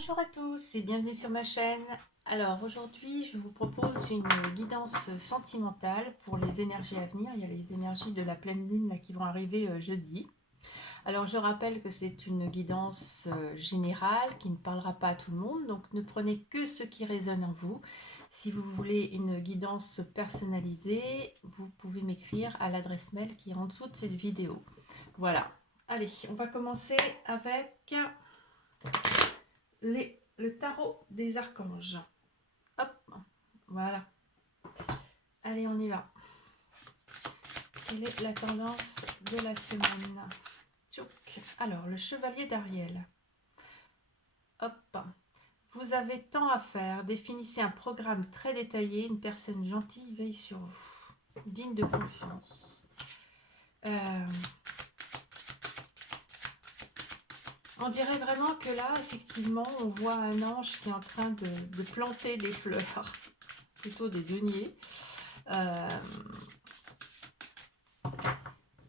Bonjour à tous et bienvenue sur ma chaîne. Alors aujourd'hui je vous propose une guidance sentimentale pour les énergies à venir. Il y a les énergies de la pleine lune là, qui vont arriver jeudi. Alors je rappelle que c'est une guidance générale qui ne parlera pas à tout le monde, donc ne prenez que ce qui résonne en vous. Si vous voulez une guidance personnalisée, vous pouvez m'écrire à l'adresse mail qui est en dessous de cette vidéo. Voilà, allez, on va commencer avec le tarot des archanges. Hop, voilà. Allez, on y va. Quelle est la tendance de la semaine? Tchouk. Alors, le chevalier d'Ariel. Hop. Vous avez tant à faire. Définissez un programme très détaillé. Une personne gentille veille sur vous. Digne de confiance. On dirait vraiment que là, effectivement, on voit un ange qui est en train de planter des fleurs, plutôt des deniers,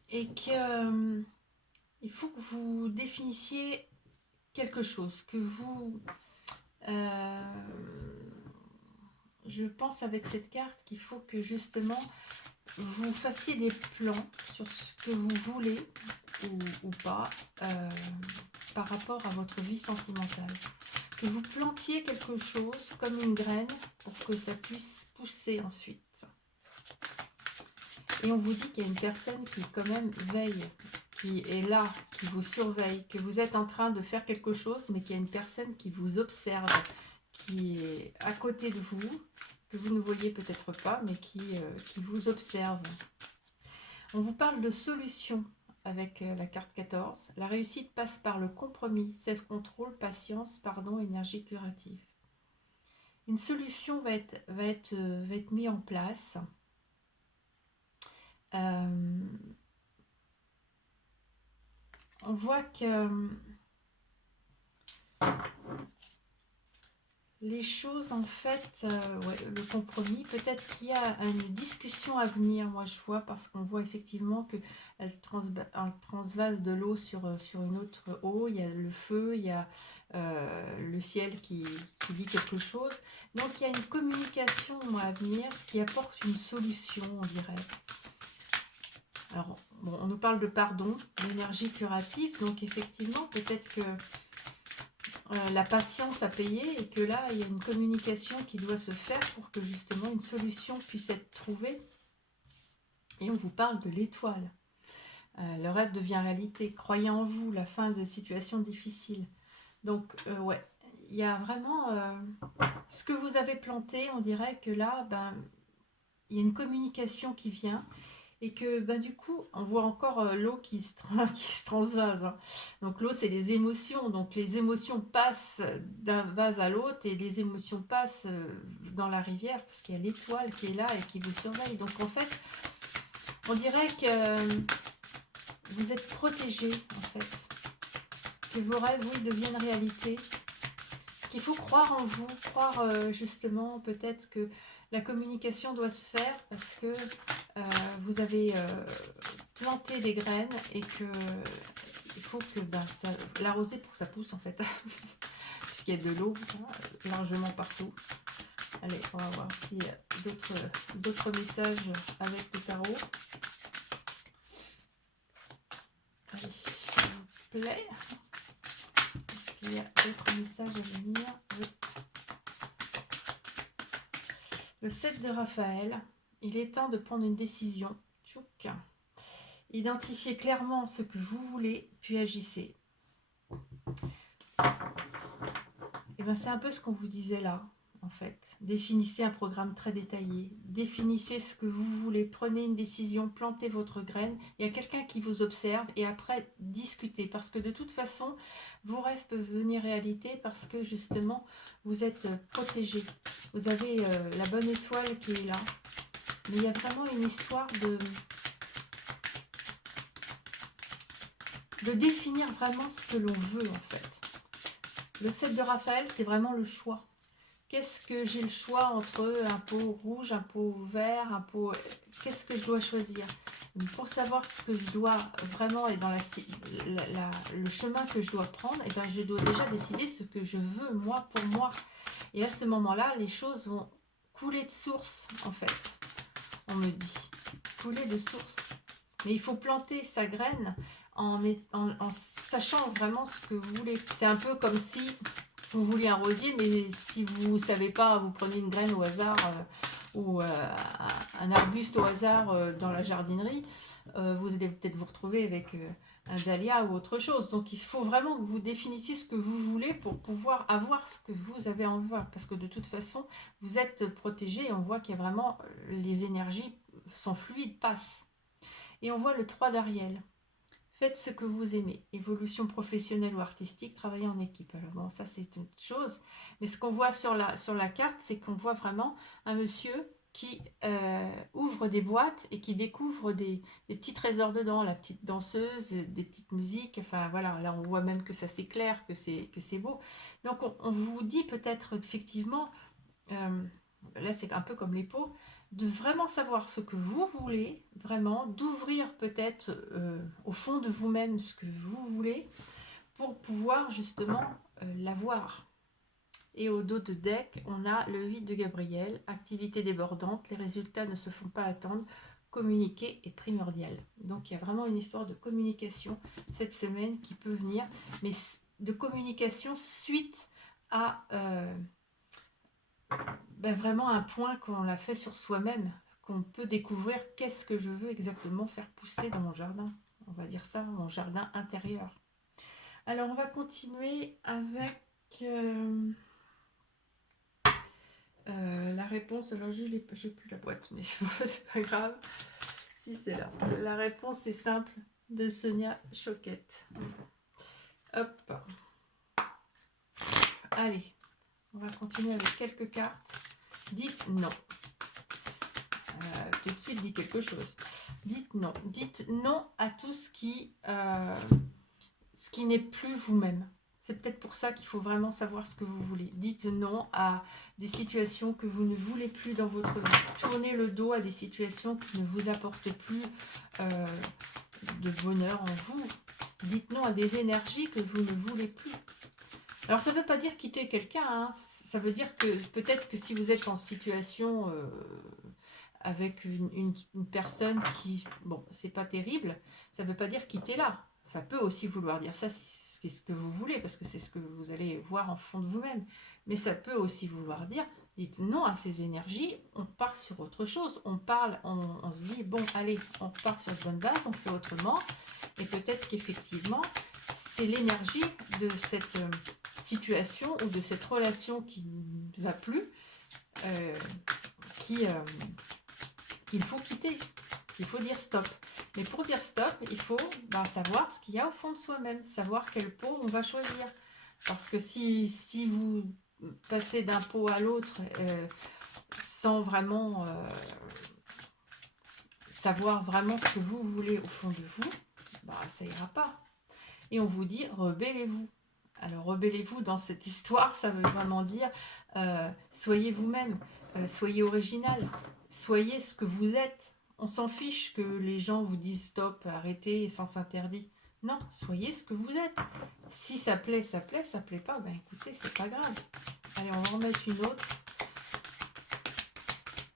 et que il faut que vous définissiez quelque chose, que vous... je pense avec cette carte qu'il faut que justement vous fassiez des plans sur ce que vous voulez ou pas par rapport à votre vie sentimentale. Que vous plantiez quelque chose comme une graine pour que ça puisse pousser ensuite. Et on vous dit qu'il y a une personne qui quand même veille, qui est là, qui vous surveille, que vous êtes en train de faire quelque chose, mais qu'il y a une personne qui vous observe, qui est à côté de vous, que vous ne voyez peut-être pas, mais qui vous observe. On vous parle de solution avec la carte 14. La réussite passe par le compromis, self-control, patience, pardon, énergie curative. Une solution va être mise en place. On voit que les choses, en fait, ouais, le compromis, peut-être qu'il y a une discussion à venir, moi je vois, parce qu'on voit effectivement qu'elle transvase de l'eau sur une autre eau, il y a le feu, il y a le ciel qui dit quelque chose. Donc il y a une communication à venir qui apporte une solution, on dirait. Alors, bon, on nous parle de pardon, d'énergie curative, donc effectivement, peut-être que la patience à payer et que là, il y a une communication qui doit se faire pour que justement une solution puisse être trouvée. Et on vous parle de l'étoile. Le rêve devient réalité. Croyez en vous, la fin de situations difficiles. Donc, ouais, il y a vraiment ce que vous avez planté, on dirait que là, ben, il y a une communication qui vient. Et que du coup, on voit encore l'eau qui se transvase. Hein. Donc l'eau, c'est les émotions. Donc les émotions passent d'un vase à l'autre et les émotions passent dans la rivière parce qu'il y a l'étoile qui est là et qui vous surveille. Donc en fait, on dirait que vous êtes protégé en fait. Que vos rêves, oui, deviennent réalité. Qu'il faut croire en vous, croire justement peut-être que la communication doit se faire parce que vous avez planté des graines et que il faut que l'arroser pour que ça pousse en fait. Puisqu'il y a de l'eau largement partout. Allez, on va voir s'il y a d'autres messages avec le tarot. Allez, s'il vous plaît. Est-ce qu'il y a d'autres messages à venir? Oui. Le 7 de Raphaël, il est temps de prendre une décision. Tchouk. Identifiez clairement ce que vous voulez, puis agissez. Et bien c'est un peu ce qu'on vous disait là, en fait. Définissez un programme très détaillé. Définissez ce que vous voulez. Prenez une décision, plantez votre graine. Il y a quelqu'un qui vous observe et après, discutez. Parce que de toute façon, vos rêves peuvent devenir réalité parce que justement, vous êtes protégé. Vous avez la bonne étoile qui est là. Mais il y a vraiment une histoire de définir vraiment ce que l'on veut en fait. Le 7 de Raphaël, c'est vraiment le choix. Qu'est-ce que j'ai le choix entre un pot rouge, un pot vert, un pot... Qu'est-ce que je dois choisir? Pour savoir ce que je dois vraiment et dans le chemin que je dois prendre, et ben je dois déjà décider ce que je veux moi pour moi. Et à ce moment-là, les choses vont couler de source en fait. On me dit couler de source. Mais il faut planter sa graine en sachant vraiment ce que vous voulez. C'est un peu comme si vous vouliez un rosier, mais si vous ne savez pas, vous prenez une graine au hasard ou un arbuste au hasard dans la jardinerie, vous allez peut-être vous retrouver avec un dahlia ou autre chose. Donc il faut vraiment que vous définissiez ce que vous voulez pour pouvoir avoir ce que vous avez envie. Parce que de toute façon, vous êtes protégé et on voit qu'il y a vraiment les énergies sont fluides, passent. Et on voit le 3 d'Ariel. Faites ce que vous aimez. Évolution professionnelle ou artistique, travaillez en équipe. Alors bon, ça c'est une chose. Mais ce qu'on voit sur la carte, c'est qu'on voit vraiment un monsieur qui ouvre des boîtes et qui découvre des petits trésors dedans, la petite danseuse, des petites musiques. Enfin voilà, là on voit même que ça s'éclaire, que c'est beau. Donc on vous dit peut-être effectivement, là c'est un peu comme les pots, de vraiment savoir ce que vous voulez, vraiment, d'ouvrir peut-être au fond de vous-même ce que vous voulez pour pouvoir justement l'avoir. Et au dos de deck, on a le 8 de Gabriel, activité débordante, les résultats ne se font pas attendre, communiquer est primordial. Donc il y a vraiment une histoire de communication cette semaine qui peut venir, mais de communication suite à... vraiment un point qu'on l'a fait sur soi-même, qu'on peut découvrir qu'est-ce que je veux exactement faire pousser dans mon jardin. On va dire ça, mon jardin intérieur. Alors, on va continuer avec la réponse. Alors, je n'ai plus la boîte, mais c'est pas grave. Si, c'est là. La réponse est simple de Sonia Choquette. Hop. Allez, on va continuer avec quelques cartes. Dites non. Tout de suite, dit quelque chose. Dites non. Dites non à tout ce qui n'est plus vous-même. C'est peut-être pour ça qu'il faut vraiment savoir ce que vous voulez. Dites non à des situations que vous ne voulez plus dans votre vie. Tournez le dos à des situations qui ne vous apportent plus de bonheur en vous. Dites non à des énergies que vous ne voulez plus. Alors, ça ne veut pas dire quitter quelqu'un, hein. Ça veut dire que peut-être que si vous êtes en situation avec une personne qui, bon, c'est pas terrible, ça ne veut pas dire quitter là. Ça peut aussi vouloir dire ça, c'est ce que vous voulez, parce que c'est ce que vous allez voir en fond de vous-même. Mais ça peut aussi vouloir dire, dites non à ces énergies, on part sur autre chose, on parle, on se dit, bon, allez, on part sur de bonnes bases, on fait autrement, et peut-être qu'effectivement, c'est l'énergie de cette situation ou de cette relation qui ne va plus, qu'il faut quitter, il faut dire stop. Mais pour dire stop, il faut savoir ce qu'il y a au fond de soi-même, savoir quel pot on va choisir. Parce que si vous passez d'un pot à l'autre sans vraiment savoir vraiment ce que vous voulez au fond de vous, ça ira pas. Et on vous dit rebellez-vous. Alors rebellez-vous dans cette histoire, ça veut vraiment dire soyez vous-même, soyez original, soyez ce que vous êtes. On s'en fiche que les gens vous disent stop, arrêtez, sens interdit. Non, soyez ce que vous êtes. Si ça plaît, ça plaît, ça plaît pas, écoutez, c'est pas grave. Allez, on va en mettre une autre.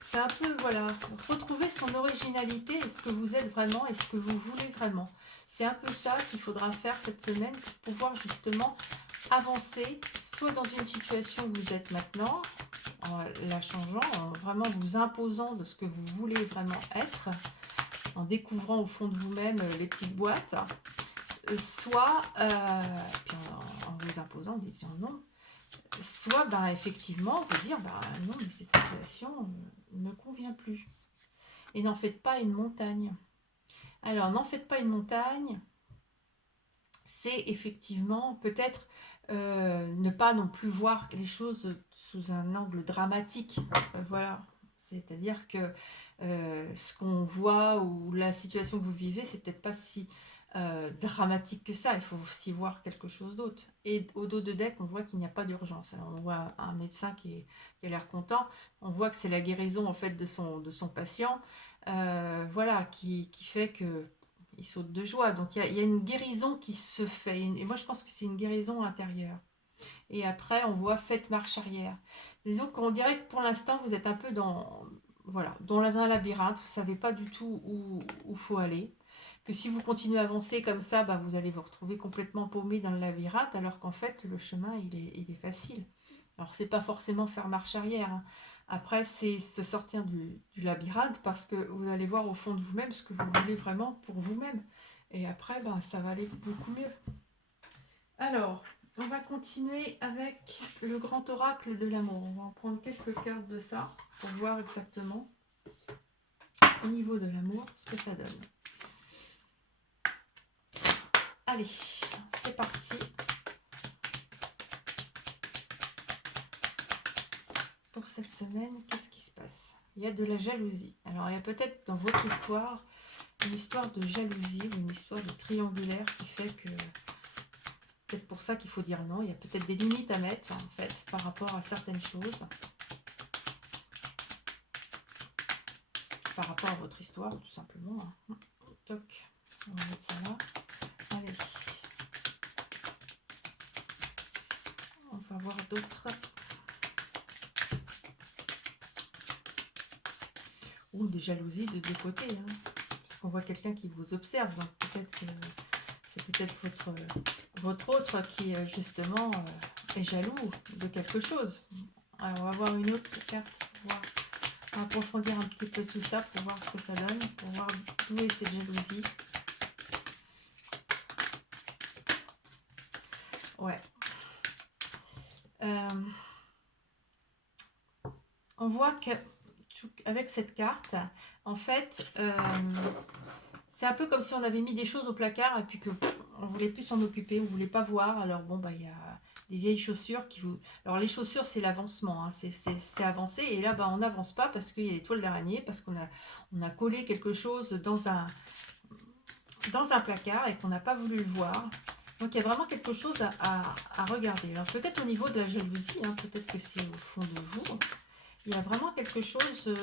C'est un peu, voilà, retrouver son originalité et ce que vous êtes vraiment et ce que vous voulez vraiment. C'est un peu ça qu'il faudra faire cette semaine pour pouvoir justement avancer, soit dans une situation où vous êtes maintenant, en la changeant, en vraiment vous imposant de ce que vous voulez vraiment être, en découvrant au fond de vous-même les petites boîtes, soit puis en vous imposant, en disant non, soit effectivement vous dire non, mais cette situation ne convient plus. Et n'en faites pas une montagne. Alors, n'en faites pas une montagne, c'est effectivement peut-être ne pas non plus voir les choses sous un angle dramatique. Voilà. C'est-à-dire que ce qu'on voit ou la situation que vous vivez, c'est peut-être pas si dramatique que ça. Il faut aussi voir quelque chose d'autre. Et au dos de deck, on voit qu'il n'y a pas d'urgence. Alors on voit un médecin qui a l'air content. On voit que c'est la guérison en fait de son patient. Voilà, qui fait que il saute de joie. Donc il y a une guérison qui se fait. Et moi je pense que c'est une guérison intérieure. Et après on voit faites marche arrière. Disons qu'on dirait que pour l'instant vous êtes un peu voilà, dans un labyrinthe. Vous ne savez pas du tout où faut aller. Que si vous continuez à avancer comme ça, bah, vous allez vous retrouver complètement paumé dans le labyrinthe, alors qu'en fait le chemin il est facile. Alors c'est pas forcément faire marche arrière, hein. Après c'est se sortir du labyrinthe parce que vous allez voir au fond de vous-même ce que vous voulez vraiment pour vous-même. Et après ben, ça va aller beaucoup mieux. Alors, on va continuer avec le grand oracle de l'amour. On va en prendre quelques cartes de ça pour voir exactement au niveau de l'amour ce que ça donne. Allez, c'est parti. Pour cette semaine, qu'est-ce qui se passe? Il y a de la jalousie. Alors, il y a peut-être dans votre histoire une histoire de jalousie ou une histoire de triangulaire qui fait que peut-être pour ça qu'il faut dire non. Il y a peut-être des limites à mettre en fait par rapport à certaines choses. Par rapport à votre histoire, tout simplement. Toc, on va mettre ça là. Allez. On va voir d'autres. Ou des jalousies de deux côtés. Hein. Parce qu'on voit quelqu'un qui vous observe. Donc peut-être que c'est peut-être votre autre qui justement est jaloux de quelque chose. Alors on va voir une autre carte pour voir, approfondir un petit peu tout ça, pour voir ce que ça donne, pour voir d'où est cette jalousie. Ouais. On voit qu'avec cette carte, en fait, c'est un peu comme si on avait mis des choses au placard et puis que on voulait plus s'en occuper, on voulait pas voir. Alors bon, bah il y a des vieilles chaussures qui vous... Alors les chaussures, c'est l'avancement, hein. C'est avancer. Et là, bah, on n'avance pas parce qu'il y a des toiles d'araignée, parce qu'on a collé quelque chose dans un placard et qu'on n'a pas voulu le voir. Donc il y a vraiment quelque chose à regarder. Alors peut-être au niveau de la jalousie, hein, peut-être que c'est au fond de vous. Il y a vraiment quelque chose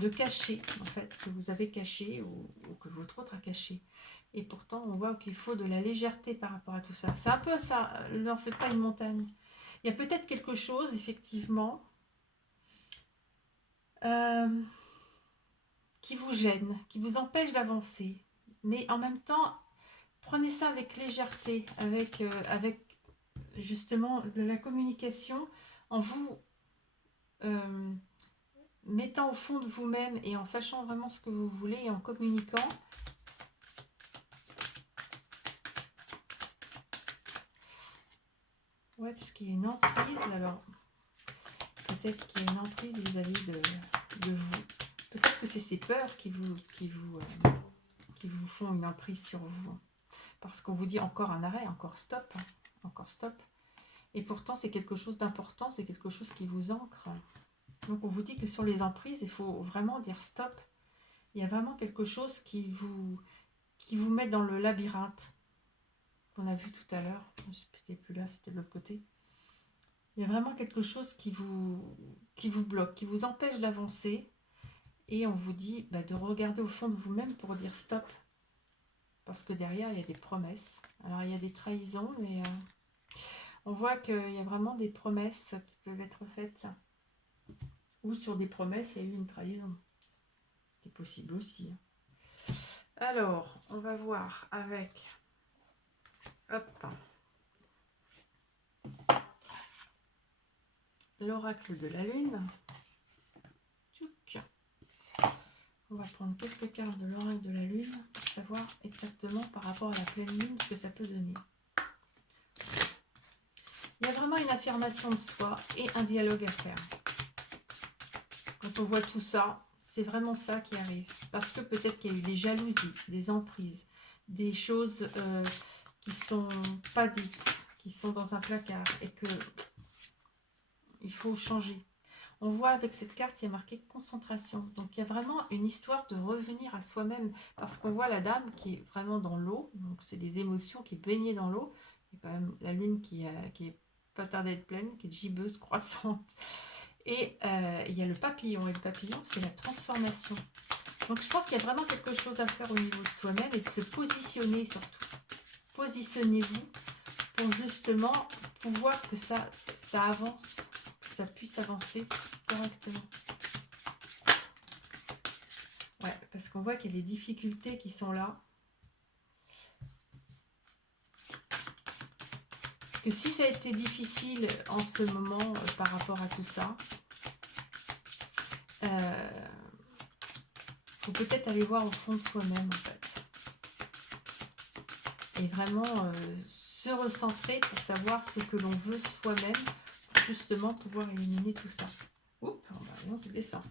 de caché, en fait, que vous avez caché ou que votre autre a caché. Et pourtant, on voit qu'il faut de la légèreté par rapport à tout ça. C'est un peu ça, n'en faites pas une montagne. Il y a peut-être quelque chose, effectivement, qui vous gêne, qui vous empêche d'avancer. Mais en même temps, prenez ça avec légèreté, avec justement de la communication, en vous mettant au fond de vous-même et en sachant vraiment ce que vous voulez et en communiquant. Ouais, parce qu'il y a une emprise, alors peut-être qu'il y a une emprise vis-à-vis de vous. Peut-être que c'est ces peurs qui vous font une emprise sur vous. Parce qu'on vous dit encore un arrêt, encore stop, hein, encore stop. Et pourtant, c'est quelque chose d'important, c'est quelque chose qui vous ancre. Donc, on vous dit que sur les emprises, il faut vraiment dire stop. Il y a vraiment quelque chose qui vous met dans le labyrinthe qu'on a vu tout à l'heure. C'était plus là, c'était de l'autre côté. Il y a vraiment quelque chose qui vous bloque, qui vous empêche d'avancer. Et on vous dit bah, de regarder au fond de vous-même pour dire stop. Parce que derrière, il y a des promesses. Alors, il y a des trahisons, mais on voit qu'il y a vraiment des promesses qui peuvent être faites. Ou sur des promesses, il y a eu une trahison. C'est possible aussi. Alors, on va voir avec... Hop. L'oracle de la lune. Tchouk. On va prendre quelques cartes de l'oracle de la lune pour savoir exactement par rapport à la pleine lune ce que ça peut donner. Il y a vraiment une affirmation de soi et un dialogue à faire. Quand on voit tout ça, c'est vraiment ça qui arrive. Parce que peut-être qu'il y a eu des jalousies, des emprises, des choses qui sont pas dites, qui sont dans un placard et que il faut changer. On voit avec cette carte, il y a marqué concentration. Donc il y a vraiment une histoire de revenir à soi-même. Parce qu'on voit la dame qui est vraiment dans l'eau. Donc c'est des émotions qui est baignée dans l'eau. Il y a quand même la lune qui est pas tardée d'être pleine, qui est gibbeuse, croissante. Et il y a le papillon. Et le papillon, c'est la transformation. Donc je pense qu'il y a vraiment quelque chose à faire au niveau de soi-même et de se positionner surtout. Positionnez-vous pour justement pouvoir que ça avance, que ça puisse avancer correctement. Ouais, parce qu'on voit qu'il y a des difficultés qui sont là. Que si ça a été difficile en ce moment par rapport à tout ça, faut peut-être aller voir au fond de soi-même en fait. Et vraiment se recentrer pour savoir ce que l'on veut soi-même, pour justement pouvoir éliminer tout ça. Oups, on descend.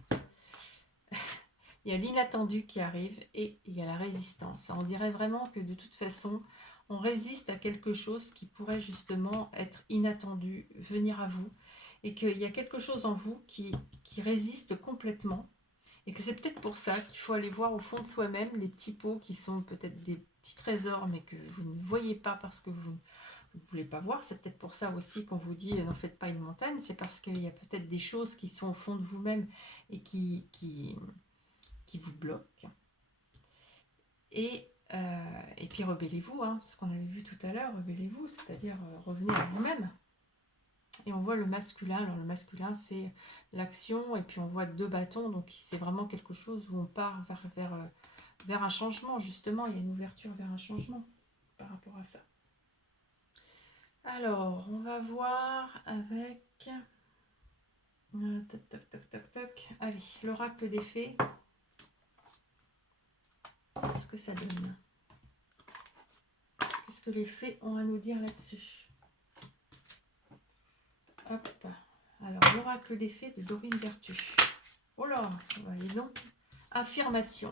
Il y a l'inattendu qui arrive et il y a la résistance. On dirait vraiment que de toute façon, on résiste à quelque chose qui pourrait justement être inattendu, venir à vous, et qu'il y a quelque chose en vous qui résiste complètement, et que c'est peut-être pour ça qu'il faut aller voir au fond de soi-même les petits pots qui sont peut-être des petits trésors, mais que vous ne voyez pas parce que vous ne voulez pas voir. C'est peut-être pour ça aussi qu'on vous dit n'en faites pas une montagne, c'est parce qu'il y a peut-être des choses qui sont au fond de vous-même et qui vous bloquent. Et puis rebellez-vous, hein, ce qu'on avait vu tout à l'heure, rebellez-vous, c'est-à-dire revenez à vous-même. Et on voit le masculin. Alors le masculin, c'est l'action, et puis on voit 2 bâtons, donc c'est vraiment quelque chose où on part vers un changement, justement. Il y a une ouverture vers un changement par rapport à ça. Alors, on va voir avec... Toc, toc, toc, toc, toc. Allez, l'oracle des fées. Qu'est-ce que ça donne? Qu'est-ce que les fées ont à nous dire là-dessus? Hop. Alors, l'oracle des fées de Dorine Vertu. Oh là, voyez donc. Affirmation.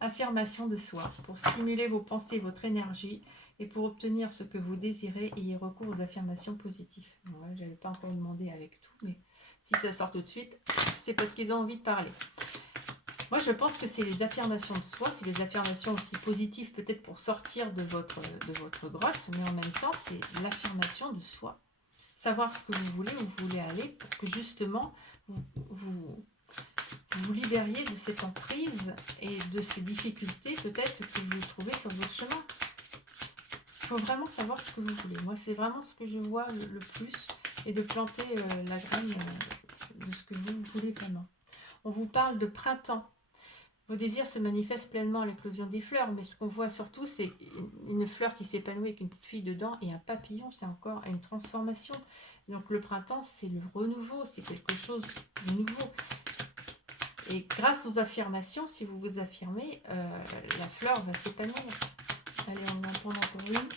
Affirmation de soi. Pour stimuler vos pensées, votre énergie, et pour obtenir ce que vous désirez, ayez recours aux affirmations positives. Ouais, je n'avais pas encore demandé avec tout, mais si ça sort tout de suite, c'est parce qu'ils ont envie de parler. Moi, je pense que c'est les affirmations de soi, c'est les affirmations aussi positives, peut-être pour sortir de votre grotte, mais en même temps, c'est l'affirmation de soi. Savoir ce que vous voulez, où vous voulez aller, pour que justement, vous libériez de cette emprise et de ces difficultés peut-être que vous trouvez sur votre chemin. Il faut vraiment savoir ce que vous voulez. Moi, c'est vraiment ce que je vois le plus, et de planter la graine de ce que vous voulez vraiment. On vous parle de printemps. Vos désirs se manifestent pleinement à l'éclosion des fleurs, mais ce qu'on voit surtout, c'est une fleur qui s'épanouit avec une petite fille dedans, et un papillon, c'est encore une transformation. Donc le printemps, c'est le renouveau, c'est quelque chose de nouveau. Et grâce aux affirmations, si vous vous affirmez, la fleur va s'épanouir. Allez, on va en prendre encore une.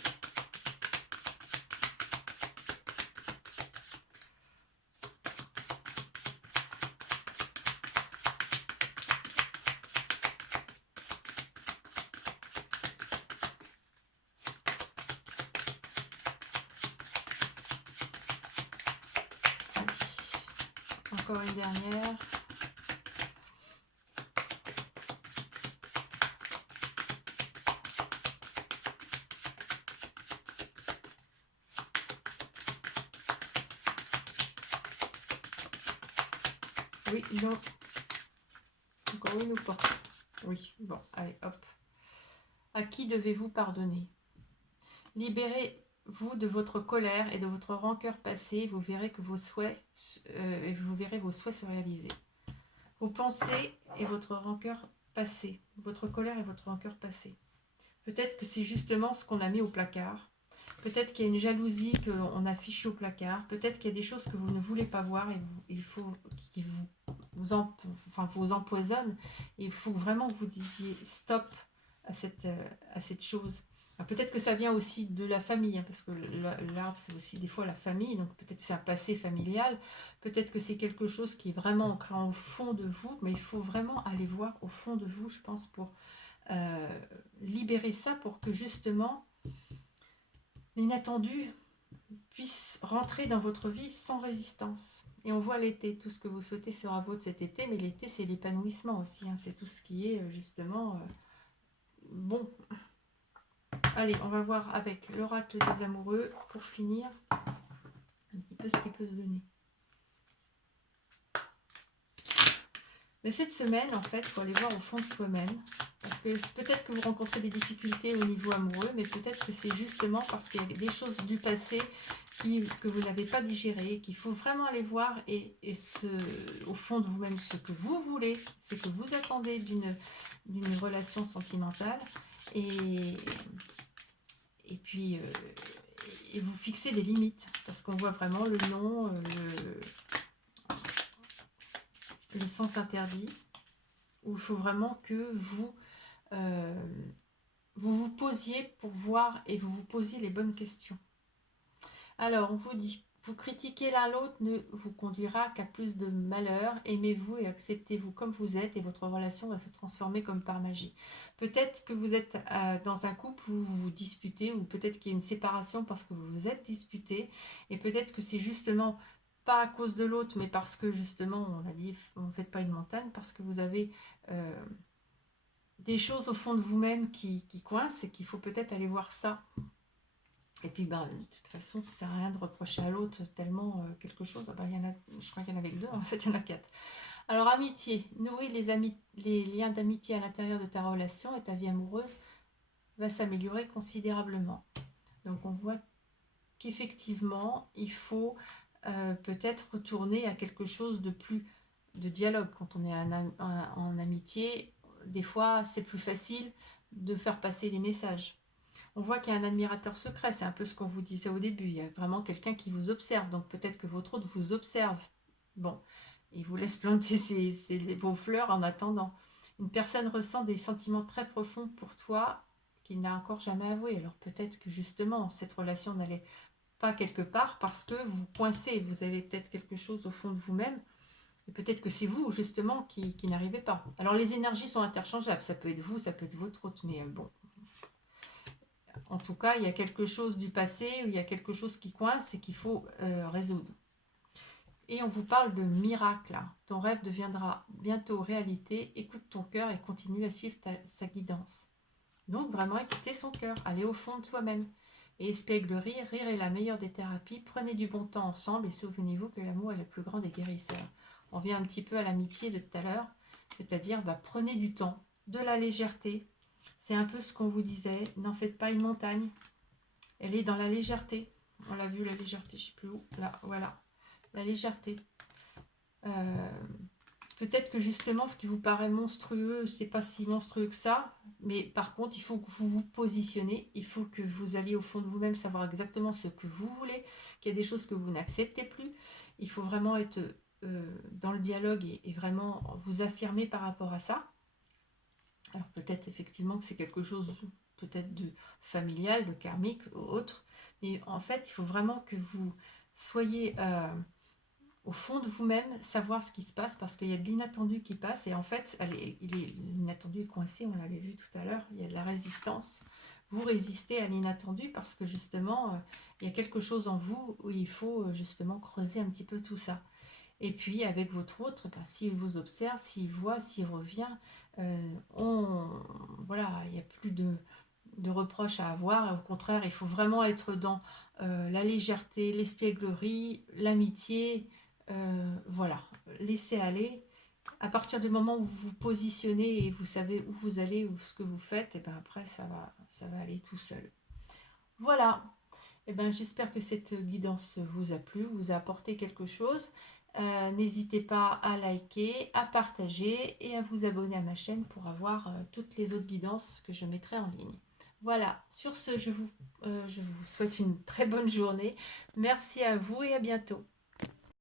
Encore une dernière. Oui, non. Encore une ou pas? Oui, bon, allez, hop. À qui devez-vous pardonner? Libérez-vous de votre colère et de votre rancœur passée, vous verrez que vos souhaits, vos souhaits se réaliser. Vos pensées et votre rancœur passée, votre colère et votre rancœur passée. Peut-être que c'est justement ce qu'on a mis au placard. Peut-être qu'il y a une jalousie qu'on a fichée au placard. Peut-être qu'il y a des choses que vous ne voulez pas voir et il faut qui vous empoisonnent. Et il faut vraiment que vous disiez stop à cette chose. Peut-être que ça vient aussi de la famille, hein, parce que l'arbre, c'est aussi des fois la famille. Donc peut-être c'est un passé familial. Peut-être que c'est quelque chose qui est vraiment ancré au fond de vous. Mais il faut vraiment aller voir au fond de vous, je pense, pour libérer ça, pour que justement l'inattendu puisse rentrer dans votre vie sans résistance. Et on voit l'été, tout ce que vous souhaitez sera vôtre cet été, mais l'été c'est l'épanouissement aussi, hein. C'est tout ce qui est justement bon. Allez, on va voir avec l'oracle des amoureux pour finir un petit peu ce qu'il peut se donner. Mais cette semaine, en fait, il faut aller voir au fond de soi-même. Parce que peut-être que vous rencontrez des difficultés au niveau amoureux, mais peut-être que c'est justement parce qu'il y a des choses du passé que vous n'avez pas digérées, qu'il faut vraiment aller voir au fond de vous-même ce que vous voulez, ce que vous attendez d'une relation sentimentale. Et puis, et vous fixez des limites. Parce qu'on voit vraiment le non, le sens interdit, où il faut vraiment que vous vous posiez pour voir et vous vous posiez les bonnes questions. Alors, on vous dit, vous critiquer l'un l'autre ne vous conduira qu'à plus de malheur. Aimez-vous et acceptez-vous comme vous êtes et votre relation va se transformer comme par magie. Peut-être que vous êtes dans un couple où vous vous disputez, ou peut-être qu'il y a une séparation parce que vous vous êtes disputé, et peut-être que c'est justement pas à cause de l'autre, mais parce que justement, on a dit, on ne fait pas une montagne, parce que vous avez des choses au fond de vous-même qui coincent et qu'il faut peut-être aller voir ça. Et puis, de toute façon, ça ne sert à rien de reprocher à l'autre tellement quelque chose. Il y en a, je crois qu'il y en avait que 2, en fait, il y en a 4. Alors, amitié. Nourris les liens d'amitié à l'intérieur de ta relation et ta vie amoureuse va s'améliorer considérablement. Donc, on voit qu'effectivement, il faut peut-être retourner à quelque chose de plus de dialogue. Quand on est en amitié, des fois, c'est plus facile de faire passer les messages. On voit qu'il y a un admirateur secret, c'est un peu ce qu'on vous disait au début. Il y a vraiment quelqu'un qui vous observe, donc peut-être que votre autre vous observe. Bon, il vous laisse planter vos fleurs en attendant. Une personne ressent des sentiments très profonds pour toi qu'il n'a encore jamais avoué. Alors peut-être que justement, cette relation n'allait pas quelque part parce que vous coincez, vous avez peut-être quelque chose au fond de vous-même. Et peut-être que c'est vous, justement, qui n'arrivez pas. Alors, les énergies sont interchangeables. Ça peut être vous, ça peut être votre autre. Mais bon, en tout cas, il y a quelque chose du passé, où il y a quelque chose qui coince et qu'il faut résoudre. Et on vous parle de miracle. Ton rêve deviendra bientôt réalité. Écoute ton cœur et continue à suivre sa guidance. Donc, vraiment, écoutez son cœur. Allez au fond de soi-même. Et espièglerie, rire est la meilleure des thérapies. Prenez du bon temps ensemble et souvenez-vous que l'amour est le plus grand des guérisseurs. On vient un petit peu à l'amitié de tout à l'heure, c'est-à-dire prenez du temps, de la légèreté. C'est un peu ce qu'on vous disait, n'en faites pas une montagne. Elle est dans la légèreté. On l'a vu, la légèreté, je ne sais plus où. Là, voilà, la légèreté. Peut-être que justement, ce qui vous paraît monstrueux, c'est pas si monstrueux que ça. Mais par contre, il faut que vous vous positionnez. Il faut que vous alliez au fond de vous-même savoir exactement ce que vous voulez. Qu'il y a des choses que vous n'acceptez plus. Il faut vraiment être dans le dialogue et vraiment vous affirmer par rapport à ça. Alors peut-être effectivement que c'est quelque chose peut-être de familial, de karmique ou autre. Mais en fait, il faut vraiment que vous soyez au fond de vous-même, savoir ce qui se passe parce qu'il y a de l'inattendu qui passe. Et en fait, l'inattendu est coincé, on l'avait vu tout à l'heure. Il y a de la résistance. Vous résistez à l'inattendu parce que justement, il y a quelque chose en vous où il faut justement creuser un petit peu tout ça. Et puis avec votre autre, s'il vous observe, s'il voit, s'il revient, voilà, il n'y a plus de reproches à avoir. Au contraire, il faut vraiment être dans la légèreté, l'espièglerie, l'amitié. Voilà, laissez aller. À partir du moment où vous vous positionnez et vous savez où vous allez ou ce que vous faites, et après ça va aller tout seul. Voilà. J'espère que cette guidance vous a plu, vous a apporté quelque chose. N'hésitez pas à liker, à partager et à vous abonner à ma chaîne pour avoir toutes les autres guidances que je mettrai en ligne. Voilà, sur ce, je vous souhaite une très bonne journée. Merci à vous et à bientôt.